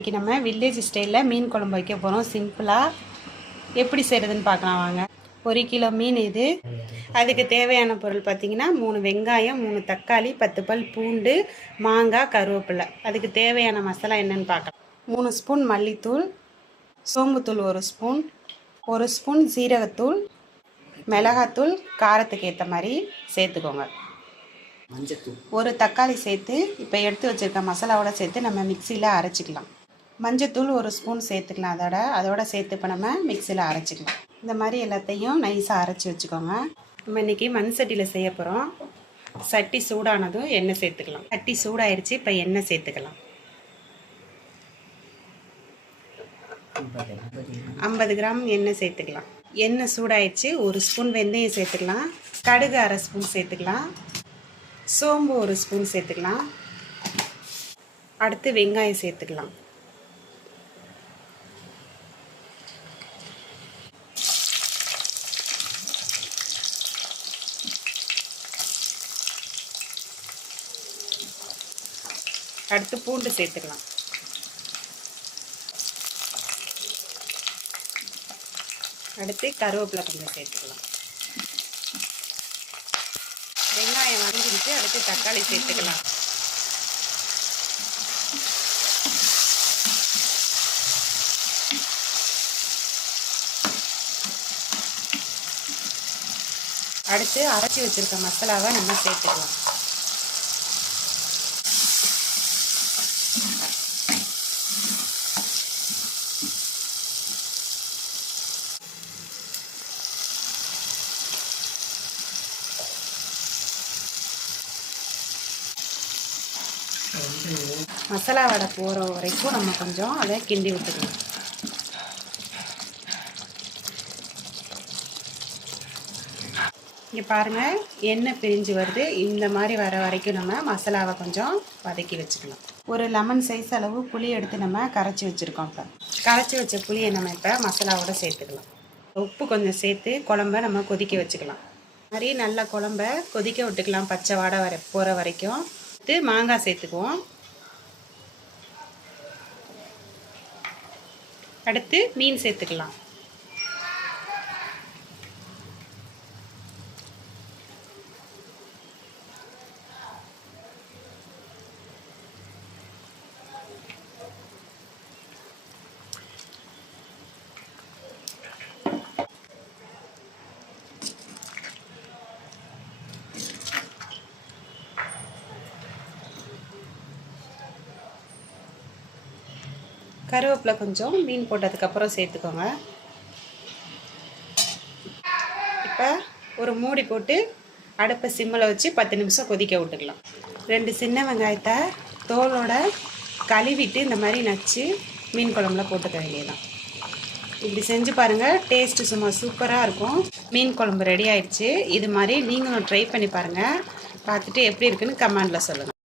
இன்றைக்கி நம்ம வில்லேஜ் ஸ்டைலில் மீன் குழம்பு வைக்க போகிறோம். சிம்பிளாக எப்படி செய்கிறதுன்னு பார்க்கலாம் வாங்க. 1 கிலோ மீன் இது. அதுக்கு தேவையான பொருள் பார்த்திங்கன்னா 3 வெங்காயம், 3 தக்காளி, 10 பல் பூண்டு, மாங்காய், கருவேப்பிலை. அதுக்கு தேவையான மசாலா என்னென்னு பார்க்கலாம். 3 ஸ்பூன் மல்லித்தூள், சோம்புத்தூள் 1 ஸ்பூன், 1 ஸ்பூன் சீரகத்தூள், மிளகாத்தூள் காரத்துக்கு ஏற்ற மாதிரி சேர்த்துக்கோங்க. ஒரு தக்காளி சேர்த்து இப்போ எடுத்து வச்சுருக்க மசாலாவோட சேர்த்து நம்ம மிக்சியில் அரைச்சிக்கலாம். மஞ்சத்தூள் 1 ஸ்பூன் சேர்த்துக்கலாம். அதோட சேர்த்து இப்போ நம்ம மிக்சியில் அரைச்சிக்கலாம். இந்த மாதிரி எல்லாத்தையும் நைஸாக அரைச்சி வச்சுக்கோங்க. நம்ம இன்றைக்கி மண் சட்டியில் செய்ய போகிறோம். சட்டி சூடானதும் எண்ணெய் சேர்த்துக்கலாம். சட்டி சூடாயிருச்சு, இப்போ எண்ணெய் சேர்த்துக்கலாம். 50 கிராம் எண்ணெய் சேர்த்துக்கலாம். எண்ணெய் சூடாயிடுச்சு, 1 ஸ்பூன் வெந்தயம் சேர்த்துக்கலாம். கடுகு 1/2 ஸ்பூன் சேர்த்துக்கலாம். சோம்பு 1 ஸ்பூன் சேர்த்துக்கலாம். அடுத்து வெங்காயம் சேர்த்துக்கலாம். அடுத்து பூண்டு சேர்த்துக்கலாம். அடுத்து கருவேப்பிலை கொஞ்சம் சேர்த்துக்கலாம். வெங்காயம் வதங்கிடுச்சு, அடுத்து தக்காளி சேர்த்துக்கலாம். அடுத்து அரைச்சி வச்சிருக்க மசாலாவை நம்ம சேர்த்துக்கலாம். மசாலா வடை போகிற வரைக்கும் நம்ம கொஞ்சம் அதை கிண்டி விட்டுக்கலாம். இங்கே பாருங்கள், எண்ணெய் பிரிஞ்சு வருது. இந்த மாதிரி வர வரைக்கும் நம்ம மசாலாவை கொஞ்சம் வதக்கி வச்சுக்கலாம். ஒரு லெமன் சைஸ் அளவு புளி எடுத்து நம்ம கரைச்சி வச்சுருக்கோம். இப்போ கரைச்சி வச்ச புளியை நம்ம இப்போ மசாலாவோடு சேர்த்துக்கலாம். உப்பு கொஞ்சம் சேர்த்து குழம்ப நம்ம கொதிக்க வச்சுக்கலாம். மாதிரி நல்லா குழம்ப கொதிக்க விட்டுக்கலாம். பச்சை வாடை போகிற வரைக்கும். மாங்காய் சேர்த்துக்குவோம். அடுத்து மீன் சேர்த்துக்கலாம். கருவேப்பிலை கொஞ்சம் மீன் போட்டதுக்கப்புறம் சேர்த்துக்கோங்க. இப்போ ஒரு மூடி போட்டு அடுப்பை சிம்மில் வச்சு 10 நிமிஷம் கொதிக்க விட்டுக்கலாம். 2 சின்ன வெங்காயத்தை தோலோட கழுவிட்டு இந்த மாதிரி நச்சு மீன் குழம்புல போட்டுக்க வேண்டியதுதான். இப்படி செஞ்சு பாருங்கள், டேஸ்ட்டு சும்மா சூப்பராக இருக்கும். மீன் குழம்பு ரெடி ஆயிடுச்சு. இது மாதிரி நீங்களும் ட்ரை பண்ணி பாருங்கள். பார்த்துட்டு எப்படி இருக்குன்னு கமெண்டில் சொல்லுங்கள்.